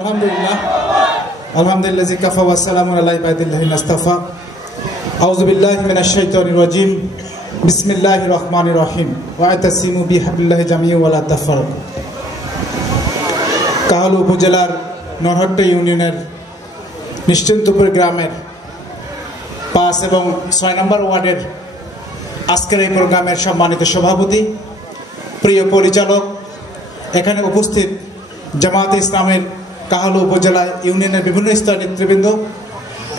আলহামদুলিল্লাহ আলহামদুলিল্লাহ জি কাফা ওয়া সালামুন আলা ইবাদিল্লাহিল মুস্তাফা আউযু বিল্লাহি মিনাশ শাইতানির রাজিম বিসমিল্লাহির রহমানির রহিম ওয়া আতাসিমু বিহাবলিল্লাহি জামিআ ওয়া লা তাফাররাকু। কাহালু উপজেলার নরহট্টা ইউনিয়নের নিশ্চিন্তপুর গ্রামের 5 এবং 6 নম্বর ওয়ার্ডের আজকের এই প্রোগ্রামের সম্মানিত সভাপতি, প্রিয় পরিচালক, এখানে উপস্থিত জামায়াতে ইসলামের কাহালু উপজেলা ইউনিয়নের বিভিন্ন স্তরের নেতৃবৃন্দ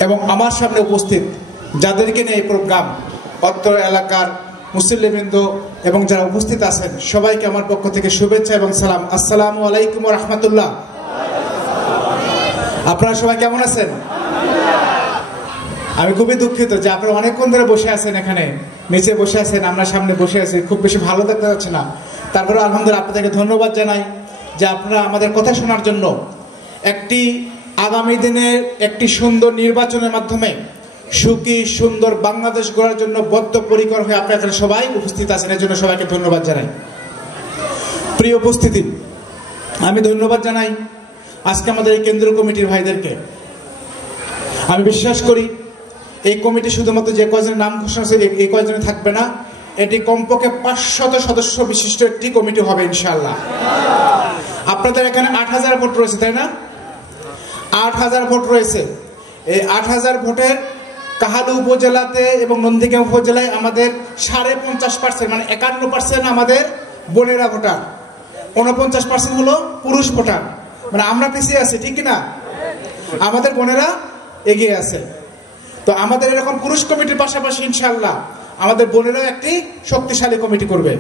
এবং আমার সামনে উপস্থিত যাদেরকে নিয়ে এই প্রোগ্রাম, অত্র এলাকার মুসল্লিবৃন্দ এবং যারা উপস্থিত আছেন সবাইকে আমার পক্ষ থেকে শুভেচ্ছা এবং সালাম। আসসালামু আলাইকুম ওয়া রাহমাতুল্লাহ। আপনারা সবাই কেমন আছেন? আমি খুবই দুঃখিত যে আপনারা অনেকক্ষণ ধরে বসে আছেন, এখানে নিচে বসে আছেন, আমরা সামনে বসে আছি, খুব বেশি ভালো দেখতে যাচ্ছে না। তারপরে আলহামদুলিল্লাহ আপনাদেরকে ধন্যবাদ জানাই যে আপনারা আমাদের কথা শোনার জন্য একটি আগামী দিনের একটি সুন্দর নির্বাচনের মাধ্যমে সুখী সুন্দর বাংলাদেশ গড়ার জন্য বদ্ধপরিকর হয়ে আপনারা এখানে সবাই উপস্থিত আছেন, এর জন্য সবাইকে ধন্যবাদ জানাই। প্রিয় উপস্থিতি, আমি ধন্যবাদ জানাই আজকে আমাদের এই কেন্দ্রীয় কমিটির ভাইদেরকে। আমি বিশ্বাস করি এই কমিটি শুধুমাত্র যে কয়জনের নাম ঘোষণা আছে এই কয়জনে থাকবে না, এটি কমপক্ষে 500 সদস্য বিশিষ্ট একটি কমিটি হবে ইনশাআল্লাহ। আপনাদের এখানে 8000 ভোট রয়েছে, তাই না? 8000 ভোট রয়েছে। এই 8000 ভোটের কাহালু উপজেলাতে এবং নন্দীগ্রাম উপজেলায় আমাদের 50.5% মানে 51% আমাদের বোনেরা ভোটার, 49% হলো পুরুষ ভোটার। মানে আমরা পিছিয়ে আছি, ঠিক কিনা? আমাদের বোনেরা এগিয়ে আছে। তো আমাদের এরকম পুরুষ কমিটির পাশাপাশি ইনশাআল্লাহ আমাদের বোনেরাও একটি শক্তিশালী কমিটি করবে।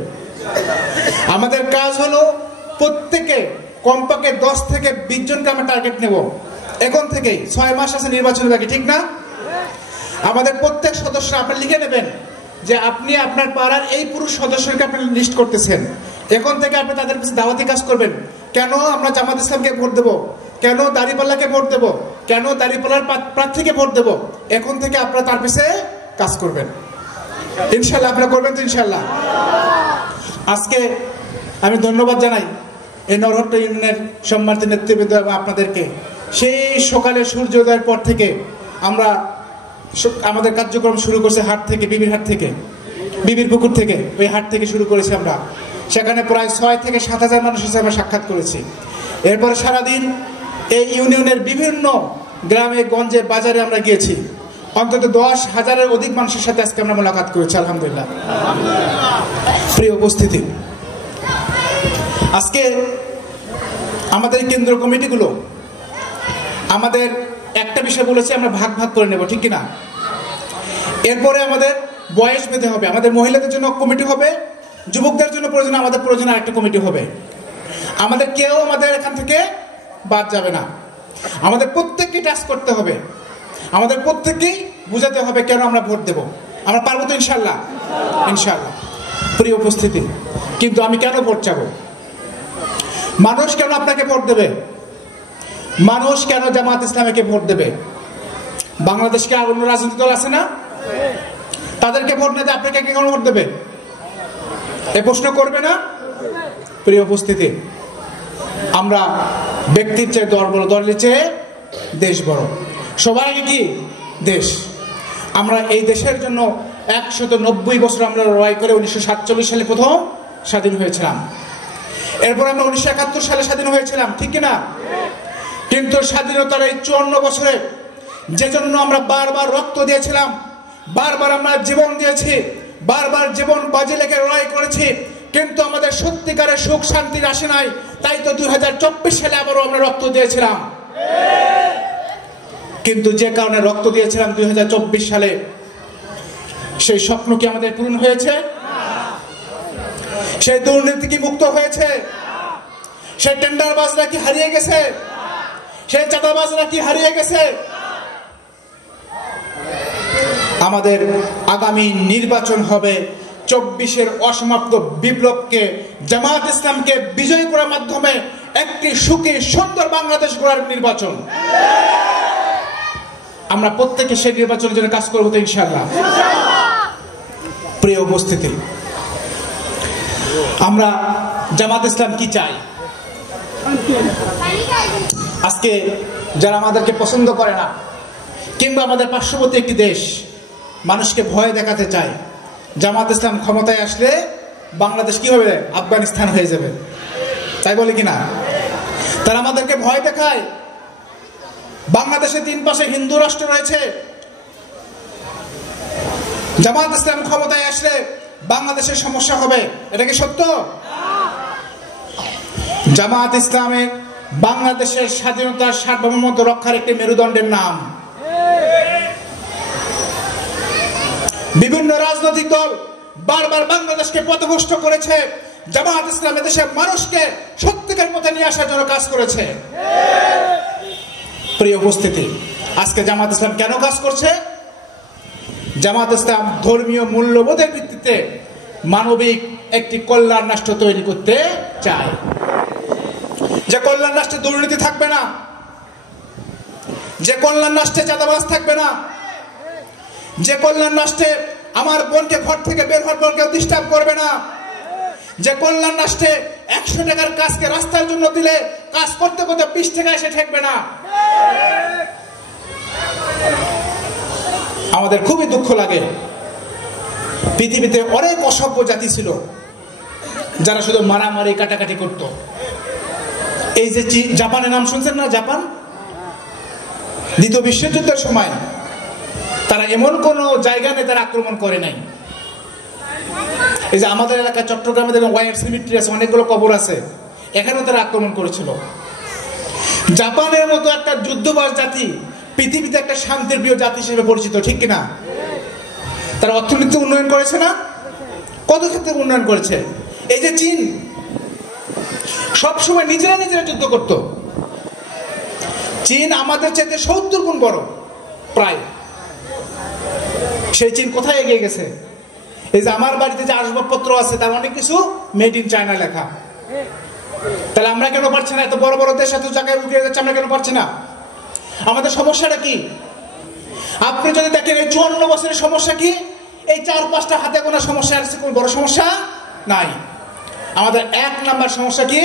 আমাদের কাজ হলো প্রত্যেকে কমপক্ষে 10 থেকে 20 জনকে আমরা টার্গেট নেব। এখন থেকেই 6 মাস আছে নির্বাচনের বাকি, ঠিক না? আমাদের প্রত্যেক সদস্য আপনি লিখে নেবেন যে আপনি আপনার পাড়ার এই পুরুষ সদস্যকে আপনি লিস্ট করতেছেন। এখন থেকে আপনি তাদের কাছে দাওয়াতি কাজ করবেন। কেন আমরা জামাত ইসলামকে ভোট দেব, কেন দাড়িপাল্লাকে ভোট দেব, কেন দাড়িপাল্লার প্রার্থীকে ভোট দেব, এখন থেকে আপনারা তার পিছে কাজ করবেন ইনশাআল্লাহ। আপনারা করবেন তো ইনশাআল্লাহ? আজকে আমি ধন্যবাদ জানাই এই নরহট্টা ইউনিয়নের সম্মানিত নেতৃবৃন্দ এবং আপনাদেরকে। সেই সকালে সূর্যোদয়ের পর থেকে আমরা আমাদের কার্যক্রম শুরু করছি হাট থেকে, বিবির হাট থেকে, বিবির পুকুর থেকে, ওই হাট থেকে শুরু করেছি আমরা। সেখানে প্রায় 6 থেকে 7,000 মানুষের সাথে আমরা সাক্ষাৎ করেছি। এরপরে সারাদিন এই ইউনিয়নের বিভিন্ন গ্রামে গঞ্জে বাজারে আমরা গিয়েছি। অন্তত 10,000-এর অধিক মানুষের সাথে আজকে আমরা মোলাকাত করেছি আলহামদুলিল্লাহ। প্রিয় উপস্থিতি, আজকে আমাদের কেন্দ্রীয় কমিটিগুলো আমাদের একটা বিষয় বলেছে আমরা ভাগ ভাগ করে নেব, ঠিক কিনা? এরপরে আমাদের বয়স ভেদে হবে, আমাদের মহিলাদের জন্য কমিটি হবে, যুবকদের জন্য প্রয়োজন আমাদের প্রয়োজন আরেকটা কমিটি হবে। আমাদের কেউ আমাদের এখান থেকে বাদ যাবে না। আমাদের প্রত্যেককে টাস্ক করতে হবে, আমাদের প্রত্যেককেই বুঝাতে হবে কেন আমরা ভোট দেব। আমরা পারবো তো ইনশাআল্লাহ? ইনশাআল্লাহ। প্রিয় উপস্থিতি, কিন্তু আমি কেন ভোট চাবো? মানুষ কেন আপনাকে ভোট দেবে? মানুষ কেন জামাত ইসলামীকে ভোট দেবে? বাংলাদেশকে আর অন্য রাজনৈতিক দল আছে না? তাদেরকে ভোট না দিয়ে আপনাকে কেন ভোট দেবে? এ প্রশ্ন করবে না? প্রিয় উপস্থিতি, আমরা ব্যক্তির চেয়ে দল বড়, দলের চেয়ে দেশ বড়। সবার আগে কি? দেশ। আমরা এই দেশের জন্য 190 বছর আমরা লড়াই করে 1947 সালে প্রথম স্বাধীন হয়েছিলাম। এরপর আমরা 1971 সালে স্বাধীন হয়েছিলাম, ঠিক কিনা? কিন্তু স্বাধীনতার এই 54 বছরে যে জন্য আমরা বারবার রক্ত দিয়েছিলাম, বারবার আমরা জীবন দিয়েছি, বারবার জীবন বাজি রেখে লড়াই করেছি, কিন্তু আমাদের সত্যিকারের সুখ শান্তির আসে নাই। তাই তো 2024 সালে আবারও আমরা রক্ত দিয়েছিলাম। কিন্তু যে কারণে রক্ত দিয়েছিলাম 2024 সালে, সেই স্বপ্ন কি আমাদের পূরণ হয়েছে? সেই দুর্নীতি কি মুক্ত হয়েছে? সেই টেন্ডারবাজরা কি হারিয়ে গেছে? সেই চাঁদাবাজরা কি হারিয়ে গেছে? আমাদের আগামী নির্বাচন হবে 24-এর অসমাপ্ত বিপ্লবকে জামাত ইসলামকে বিজয়ী করার মাধ্যমে একটি সুখী সুন্দর বাংলাদেশ গড়ার নির্বাচন। আমরা প্রত্যেকে সেই নির্বাচনের জন্য কাজ করবো তো ইনশাআল্লাহ। প্রিয় উপস্থিতি, আমরা জামাত ইসলাম কি চাই? আজকে যারা আমাদেরকে পছন্দ করে না, কিংবা আমাদের পার্শ্ববর্তী একটি দেশ মানুষকে ভয় দেখাতে চায়, জামাত ইসলাম ক্ষমতায় আসলে বাংলাদেশ কি হবে? আফগানিস্তান হয়ে যাবে, তাই বলে কিনা? তারা আমাদেরকে ভয় দেখায়। বাংলাদেশে 3 পাশে হিন্দু রাষ্ট্র রয়েছে, জামাত ইসলাম ক্ষমতায় আসলে বাংলাদেশের সমস্যা হবে। এটা কি সত্য? জামাত ইসলামের বাংলাদেশের স্বাধীনতার সার্বভৌমত্ব রক্ষার একটি মেরুদণ্ডের নাম। বিভিন্ন রাজনৈতিক দল বারবার বাংলাদেশকে পথভ্রষ্ট করেছে, জামাত ইসলাম দেশের মানুষকে সত্যিকার পথে নিয়ে আসার জন্য কাজ করেছে। প্রিয় উপস্থিতি, আজকে জামাত ইসলাম কেন কাজ করছে? জামাত ইসলাম ধর্মীয় মূল্যবোধের ভিত্তিতে মানবিক একটি কল্যাণ রাষ্ট্র তৈরি করতে চায়, যে কল্যাণ রাষ্ট্রে দুর্নীতি থাকবে না, যে কল্যাণ রাষ্ট্রে চাঁদাবাজ থাকবে না, যে কল্যাণ রাষ্ট্রে আমার বোনকে ঘর থেকে বের হওয়ার পর কেউ ডিস্টার্ব করবে না, যে কল্যাণ রাষ্ট্রে 100 টাকার কাজকে রাস্তার জন্য দিলে কাজ করতে করতে 20 টাকা এসে ঠেকবে না। আমাদের খুবই দুঃখ লাগে, পৃথিবীতে অনেক অসভ্য জাতি ছিল যারা শুধু মারামারি কাটাকাটি করত। এই যে জাপানের নাম শুনছেন না? জাপান দ্বিতীয় বিশ্বযুদ্ধের সময় তারা এমন কোন জায়গা নেই তারা আক্রমণ করে নাই। এই যে আমাদের এলাকায় চট্টগ্রামে দেখুন ওয়াইয়ার সিমেট্রি আছে, অনেকগুলো কবর আছে, এখানেও তারা আক্রমণ করেছিল। জাপানের মতো একটা যুদ্ধবাজ জাতি পৃথিবীতে একটা শান্তির প্রিয় জাতি হিসেবে পরিচিত, ঠিক কিনা? তারা অর্থনৈতিক উন্নয়ন করেছে না? কত ক্ষেত্রে উন্নয়ন করেছে। এই যে চীন সবসময় নিজেরা নিজেরা যুদ্ধ করত। চীন আমাদের চাইতে 70 গুণ বড় প্রায়। সেই চীন কোথায় এগিয়ে গেছে? এই যে আমার বাড়িতে যে আসবাবপত্র আছে তার অনেক কিছু মেড ইন চায়না লেখা। তাহলে আমরা কেন পারছি না? এত বড় বড় দেশ এত জায়গায় উঠে যাচ্ছে, আমরা কেন পারছি না? আমাদের সমস্যাটা কি? আপনি যদি দেখেন এই 54 বছরের সমস্যা কি? এই 4-5টা হাতে গোনা সমস্যা, আর কোনো বড় সমস্যা নাই। আমাদের 1 নাম্বার সমস্যা কি?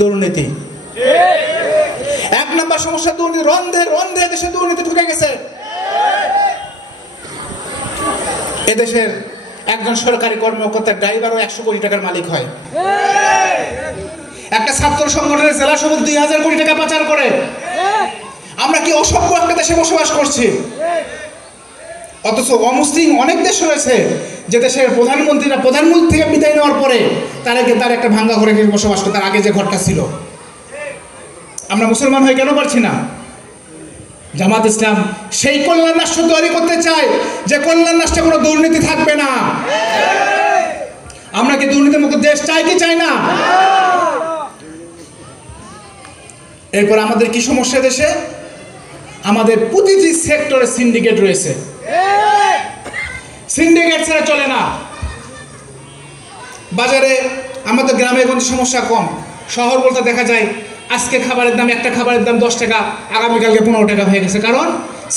দুর্নীতি। 1 নাম্বার সমস্যা দুর্নীতি। রন্ধে রন্ধে দেশে দুর্নীতি ঢুকে গেছে। এদেশের একজন সরকারি কর্মকর্তার ড্রাইভারও 100 কোটি টাকার মালিক হয়। একটা ছাত্র সংগঠনের জেলা সভাপতি 2000 কোটি টাকা পাচার করে। আমরা কি অসভ্য একটা দেশে বসবাস করছি? অথচ অমুসলিম অনেক দেশ রয়েছে যে দেশের প্রধানমন্ত্রীরা প্রধানমন্ত্রী থেকে বিদায় নেওয়ার পরে তার একটা ভাঙ্গা ঘরে বসবাস করে, তার আগে যে ঘরটা ছিল। আমরা মুসলমান হয়ে কেন পারছি না? জামাত ইসলাম সেই কল্যাণ রাষ্ট্র তৈরি করতে চায় যে কল্যাণ রাষ্ট্রে কোনো দুর্নীতি থাকবে না। আমরা কি দুর্নীতিমুক্ত দেশ চাই কি চাই না? এরপর আমাদের কি সমস্যা দেশে? আমাদের প্রতিটি সেক্টরে সিন্ডিকেট রয়েছে। সিন্ডিকেট ছাড়া চলে না। বাজারে আমাদের গ্রামে গঞ্জে সমস্যা কম, শহর বলতে দেখা যায় আজকে খাবারের দাম, একটা খাবারের দাম 10 টাকা, আগামীকালকে 15 টাকা হয়ে গেছে। কারণ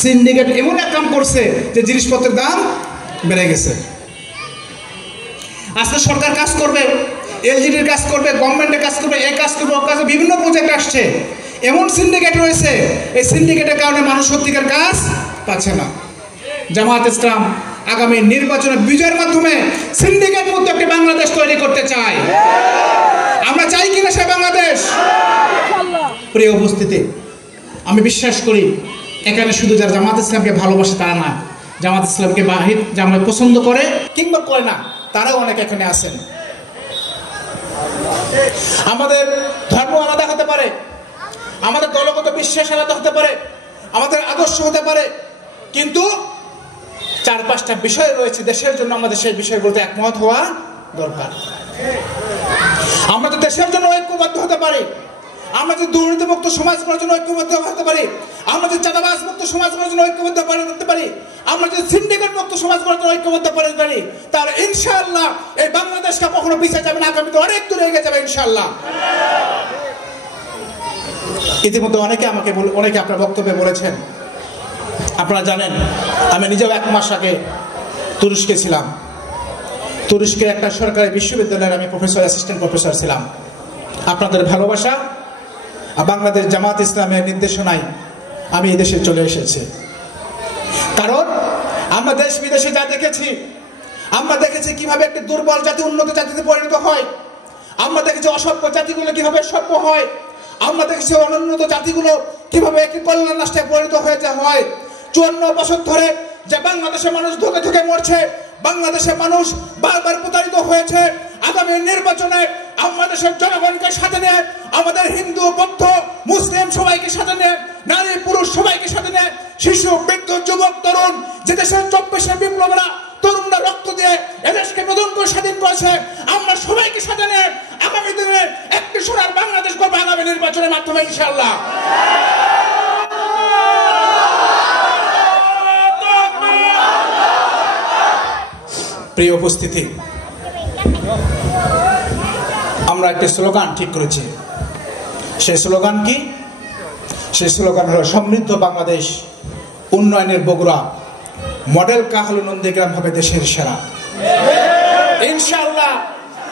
সিন্ডিকেট এমন এক কাম করছে যে জিনিসপত্রের দাম বেড়ে গেছে। আজকে সরকার কাজ করবে, এলজিডির কাজ করবে, গভর্নমেন্টের কাজ করবে, এই কাজ করবে, ও কাজে বিভিন্ন প্রজেক্ট আসছে। এমন সিন্ডিকেট রয়েছে, এই সিন্ডিকেটের কারণে মানুষ সত্যিকার কাজ পাচ্ছে না। জামাত ইসলাম আগামী নির্বাচনে বিজয়ের মাধ্যমে সিন্ডিকেট মুক্ত একটি বাংলাদেশ তৈরি করতে চায়। আমরা চাই কিনা সে বাংলাদেশ? প্রিয় উপস্থিতি, আমি বিশ্বাস করি এখানে শুধু যারা জামাত ইসলামকে ভালোবাসে তারা না, জামাত ইসলামকে বাহির জামাত পছন্দ করে কিংবা করে না তারাও অনেক এখানে আছেন। আমাদের ধর্ম আলাদা হতে পারে, আমাদের দলগত বিশ্বাস আলাদা হতে পারে, আমাদের আদর্শ হতে পারে, কিন্তু 4-5টা বিষয় রয়েছে দেশের জন্য, আমাদের সেই বিষয়গুলোতে একমত হওয়া দরকার। আমরা তো দেশের জন্য ঐক্যবদ্ধ হতে পারি, আমরা যদি দুর্নীতিমুক্ত সমাজ করার জন্য ঐক্যবদ্ধ হতে পারি, আমরা যদি চাঁদাবাজ মুক্ত সমাজ করার জন্য ঐক্যবদ্ধ হতে পারি, আমরা যদি সিন্ডিকেট মুক্ত সমাজ করার জন্য ঐক্যবদ্ধ হতে পারি, তাহলে ইনশাআল্লাহ এই বাংলাদেশকে কখনো পিছিয়ে যাবে না, আগামীতে অনেক দূরে এগিয়ে যাবে ইনশাআল্লাহ। ইতিমধ্যে অনেকে আপনার বক্তব্যে বলেছেন। আপনারা জানেন আমি নিজেও 1 মাস আগে তুরস্কে ছিলাম। তুরস্কের একটা সরকারি বিশ্ববিদ্যালয়ের আমি অ্যাসিস্ট্যান্ট প্রফেসর ছিলাম। আপনাদের ভালোবাসা বাংলাদেশ জামাত ইসলামের নির্দেশনায় আমি এই দেশে চলে এসেছি। কারণ আমরা দেশ বিদেশে যা দেখেছি, আমরা দেখেছি কিভাবে একটি দুর্বল জাতি উন্নত জাতিতে পরিণত হয়, আমরা দেখেছি অসভ্য জাতিগুলো কিভাবে সভ্য হয়, আমরা দেখেছি অনুন্নত জাতিগুলো কিভাবে একটি কল্যাণ রাষ্ট্রে পরিণত হয়েছে হয়। 54 বছর ধরে যে বাংলাদেশের মানুষ ধুকে ধুকে মরছে, বাংলাদেশের মানুষ বারবার প্রতারিত হয়েছে। আগামী নির্বাচনে বাংলাদেশের জনগণকে সাথে নিয়ে, আমাদের হিন্দু বৌদ্ধ মুসলিম সবাইকে সাথে নিয়ে, নারী পুরুষ সবাইকে সাথে নিয়ে, শিশু বৃদ্ধ যুবক তরুণ, যে দেশের 24 বিপ্লবীরা তরুণরা রক্ত দিয়ে এদেশকে নতুন করে স্বাধীন করেছে, আমরা সবাইকে সাথে নিয়ে আগামী দিনে একটি সোনার বাংলাদেশ করবো আগামী নির্বাচনের মাধ্যমে ইনশাআল্লাহ। প্রিয় উপস্থিতি, আমরা একটি স্লোগান ঠিক করেছি। সেই স্লোগান কি? সেই স্লোগান হলো সমৃদ্ধ বাংলাদেশ, উন্নয়নের বগুড়া, মডেল কাহালু নন্দীগ্রাম হবে দেশের সেরা। ইনশাআল্লাহ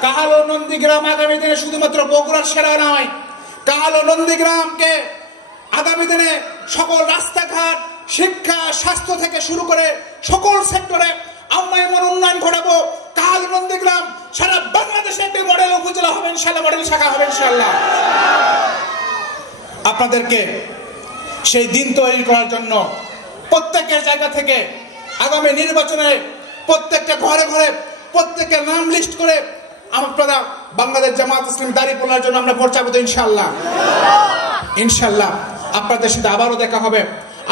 কাহালু নন্দীগ্রাম আগামী দিনে শুধুমাত্র বগুড়ার সেরা নয়, কাহালু নন্দীগ্রামকে আগামী দিনে সকল রাস্তাঘাট, শিক্ষা, স্বাস্থ্য থেকে শুরু করে সকল সেক্টরে আমরা এমন উন্নয়ন ঘটাবো, কাহালু নন্দীগ্রাম সারা বাংলাদেশে একটি মডেল উপজেলা হবে ইনশাআল্লাহ, মডেল শাখা হবে ইনশাআল্লাহ। আপনাদেরকে সেই দিন তৈরি করার জন্য প্রত্যেকের জায়গা থেকে আগামী নির্বাচনে প্রত্যেকটা ঘরে ঘরে প্রত্যেকের নাম লিস্ট করে আপনারা বাংলাদেশ জামাত ইসলামী দাঁড়িপাল্লার জন্য আমরা মোর্চা করবো ইনশাআল্লাহ। ইনশাআল্লাহ আপনাদের সাথে আবারও দেখা হবে,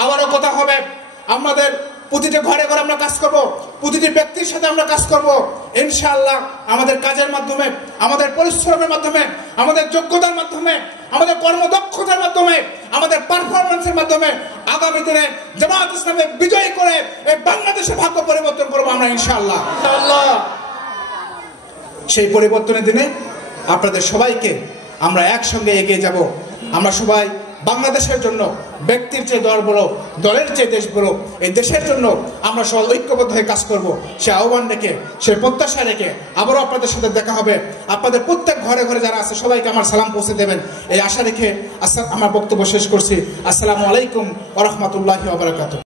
আবারও কথা হবে। আমাদের প্রতিটি ঘরে ঘরে আমরা কাজ করব, প্রতিটি ব্যক্তির সাথে আমরা কাজ করব ইনশাআল্লাহ। আমাদের কাজের মাধ্যমে, আমাদের পরিশ্রমের মাধ্যমে, আমাদের যোগ্যতার মাধ্যমে, আমাদের কর্মদক্ষতার মাধ্যমে, আমাদের পারফরমেন্সের মাধ্যমে আগামী দিনে জামাত ইসলামে বিজয়ী করে এই বাংলাদেশের ভাগ্য পরিবর্তন করবো আমরা ইনশাআল্লাহ। সেই পরিবর্তনের দিনে আপনাদের সবাইকে আমরা একসঙ্গে এগিয়ে যাব। আমরা সবাই বাংলাদেশের জন্য, ব্যক্তির চেয়ে দল বড়, দলের চেয়ে দেশ বড়, এই দেশের জন্য আমরা সবাই ঐক্যবদ্ধ হয়ে কাজ করব। সে আহ্বান রেখে, সে প্রত্যাশা রেখে আবারও আপনাদের সাথে দেখা হবে। আপনাদের প্রত্যেক ঘরে ঘরে যারা আছে সবাইকে আমার সালাম পৌঁছে দেবেন এই আশা রেখে আমার বক্তব্য শেষ করছি। আসসালামু আলাইকুম ওয়া রাহমাতুল্লাহি ওয়া বারাকাতুহু।